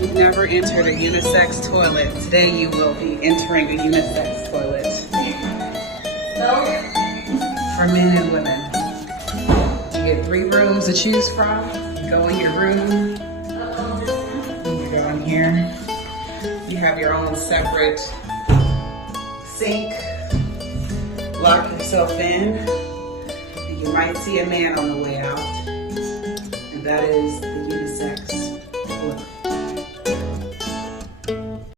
You've never entered a unisex toilet. Today you will be entering a unisex toilet. For men and women. You get 3 rooms to choose from. You go in your room. You go in here. You have your own separate sink. Lock yourself in. You might see a man on the way out. And that is